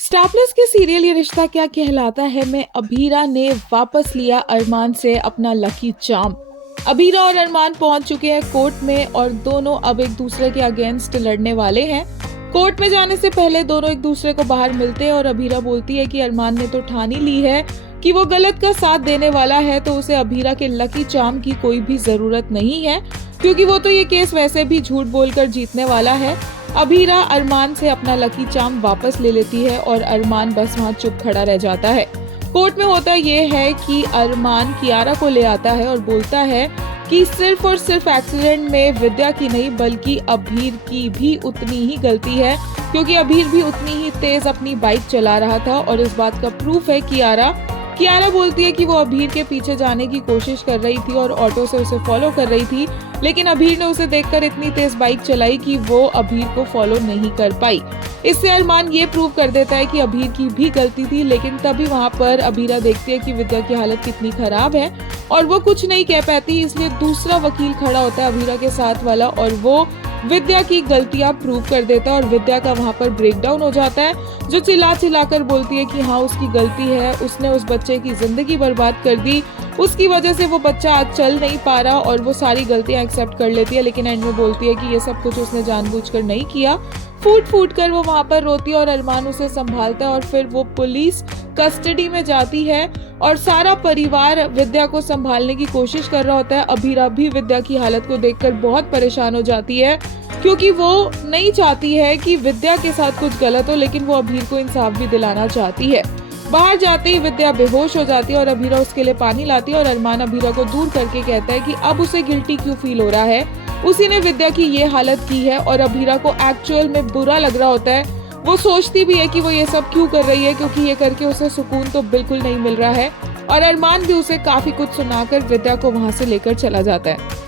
Star plus के serial ये रिश्ता क्या कहलाता है में अभीरा ने वापस लिया अरमान से अपना लकी चार्म। अभीरा और अरमान पहुंच चुके हैं कोर्ट में और दोनों अब एक दूसरे के अगेंस्ट लड़ने वाले हैं। कोर्ट में जाने से पहले दोनों एक दूसरे को बाहर मिलते हैं और अभीरा बोलती है कि अरमान ने तो ठान ही ली है कि वो गलत का साथ देने वाला है, तो उसे अभीरा के लकी चार्म की कोई भी जरूरत नहीं है क्योंकि वो तो ये केस वैसे भी झूठ बोलकर जीतने वाला है। अभीरा अरमान से अपना लकी चार्म वापस ले लेती है और अरमान बस वहाँ चुप खड़ा रह जाता है। कोर्ट में होता ये है कि अरमान कियारा को ले आता है और बोलता है कि सिर्फ और सिर्फ एक्सीडेंट में विद्या की नहीं बल्कि अभीर की भी उतनी ही गलती है क्योंकि अभीर भी उतनी ही तेज अपनी बाइक चला रहा था और इस बात का प्रूफ है कियारा बोलती है कि वो अभीर के पीछे जाने की कोशिश कर रही थी और ऑटो से उसे फॉलो कर रही थी, लेकिन अभीर ने उसे देखकर इतनी तेज बाइक चलाई कि वो अभीर को फॉलो नहीं कर पाई। इससे अरमान ये प्रूव कर देता है कि अभीर की भी गलती थी, लेकिन तभी वहाँ पर अभीरा देखती है कि विद्या की हालत कितनी खराब है और वो कुछ नहीं कह पाती, इसलिए दूसरा वकील खड़ा होता है अभीरा के साथ वाला और वो विद्या की गलतियां प्रूव कर देता है और विद्या का वहाँ पर ब्रेकडाउन हो जाता है, जो चिल्ला कर बोलती है कि हाँ उसकी गलती है, उसने उस बच्चे की जिंदगी बर्बाद कर दी, उसकी वजह से वो बच्चा आज चल नहीं पा रहा और वो सारी गलतियां एक्सेप्ट कर लेती है, लेकिन एंड में बोलती है कि ये सब कुछ उसने जानबूझकर नहीं किया। फूट कर वो वहाँ पर रोती है और अरमान उसे संभालता है और फिर वो पुलिस कस्टडी में जाती है और सारा परिवार विद्या को संभालने की कोशिश कर रहा होता है। अभीरा भी विद्या की हालत को देखकर बहुत परेशान हो जाती है क्योंकि वो नहीं चाहती है कि विद्या के साथ कुछ गलत हो, लेकिन वो अभीर को इंसाफ भी दिलाना चाहती है। बाहर जाते ही विद्या बेहोश हो जाती है और अभीरा उसके लिए पानी लाती है और अरमान अभीरा को दूर करके कहता है कि अब उसे गिल्टी क्यों फील हो रहा है, उसी ने विद्या की ये हालत की है और अभीरा को एक्चुअल में बुरा लग रहा होता है। वो सोचती भी है कि वो ये सब क्यों कर रही है क्योंकि ये करके उसे सुकून तो बिल्कुल नहीं मिल रहा है और अरमान भी उसे काफी कुछ सुनाकर विद्या को वहां से लेकर चला जाता है।